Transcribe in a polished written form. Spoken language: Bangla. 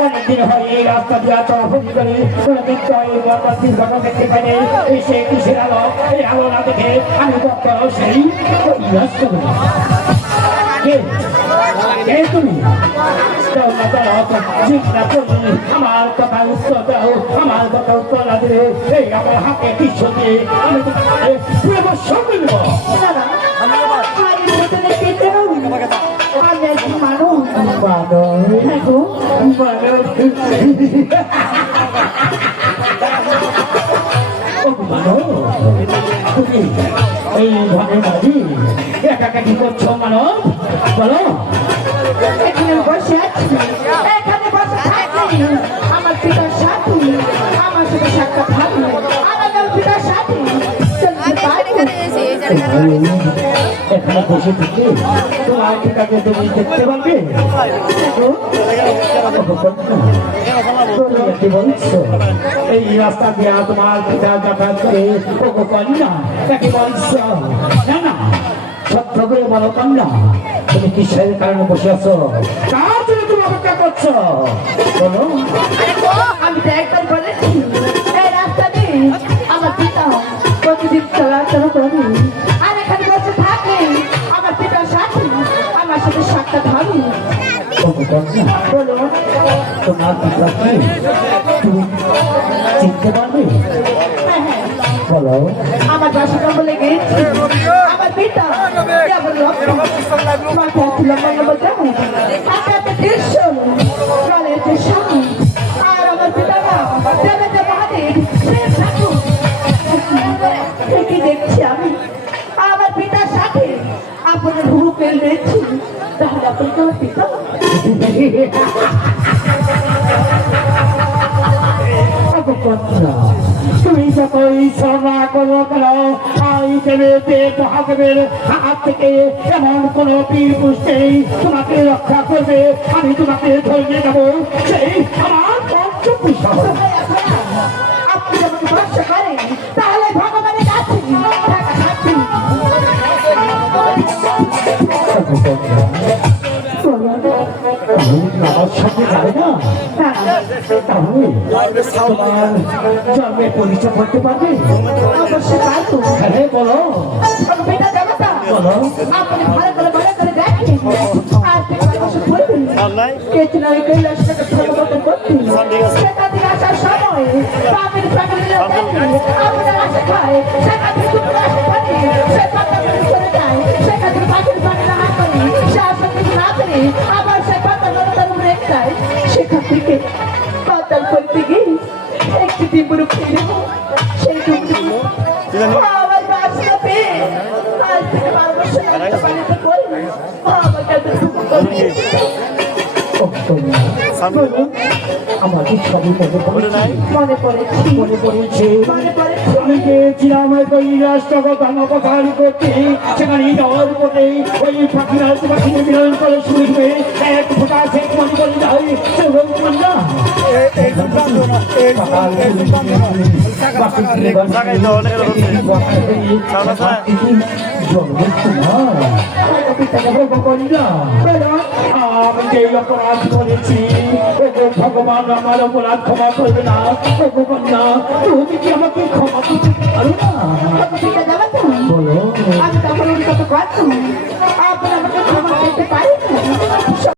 অনেকদিন হয় এই রাস্তা দিয়ে চলাফল করে কোনদিন তো এই বরবাসীর ঘটনা দেখতে পাইনি এই সে কিসের আলো এই আলো না দেখে আমি বক্তর সেই তুমি আমার কথা উত্তর দাও আমার কথা উত্তর না দিলে এই আমার হাতে বিশ্ব দিয়ে আমি এই ঘরের বাড়ি একা কি করছো মানব বলো এখানে বসে আছি এখানে বসে থাকি আমার পিতার সাথে আমার সাথে সাক্ষাৎ হবে আমার পিতার সাথে এখানে বসে থেকে তোমার পিতাকে তুমি দেখতে পাবে বলছো এই রাস্তা দিয়ে তোমার পিতা যাতায়াত করে কন্যা তাকে বলছো না না সত্য করে বলো কন্যা তুমি কিসের কারণে বসে আছো কার জন্য তুমি অপেক্ষা করছো বলো আমি তো একবার বলেছি এই রাস্তা দিয়ে আমার পিতা প্রতিদিন চলাচল করে আর এখানে বসে থাকে আমার পিতার সাথে আমার সাথে সাক্ষাৎ হবে বলো তোমার পিতাকে তুমি চিনতে পারবে বলো আমার বাসা বলে গেছি আমার পিতা কেবল মাথায় ছিল আর আমার পিতা দেখছি আমি আমার পিতার সাথে আপনার হুড়ু পেল দেখছি তাহলে আপনি তোমার পিতা তুমি যতই শ্রমা করো কেন এই দেবে মহাদেবের হাত থেকে এমন কোন পীর পুষ্টেই তোমাকে রক্ষা করবে আমি তোমাকে ধরিয়ে দেবো সেই আমার পঞ্চপুষা আপনি যখন ভরসা করেন তাহলে ভগবানের কাছে আমার সাথে যাবে না তাহলে পরিচয় করতে পারবে অবশ্যই পারবো হ্যাঁ বলো বেটা দেবতা বলো আপনি ভালো করে দেখেন আর কেচনা কৈলাসটাকে ধর্মবর্তন করতে সেটা থেকে আসার সময় পাপের প্রাণীরা দেখে আপনার আশা খায় সেটা থেকে দুপুর আসে পারে সে পাতা চলে যায় সেটা থেকে পাখির প্রাণীরা হাত করে সে আশা কিছু না করে আবার সে পাতা নড়তার উপরে যায় সেখান থেকে পাতাল করতে গিয়ে একটি ডিম্বুর ফিরে সেই ডিম্বুর আমার বাচ্চা পেয়ে আজ থেকে 12 বছর পানিতে করি আমার কাছে আমাকে সবই মনে পড়েছে আমি গিয়েছিলাম রাষ্ট্রগতার করতে সেখানে যাওয়ার পথে ওই পাখিরা পাখিকে মিলন করে শুনবে এক ফোটা সে মনে করে যায় আমি যে অপরাধ করেছি ভগবান আমার অপরাধ ক্ষমা করবে না না তুমি কি আমাকে ক্ষমা করতে পারো না বলো আমি তখন কত কথা আপনার আমাকে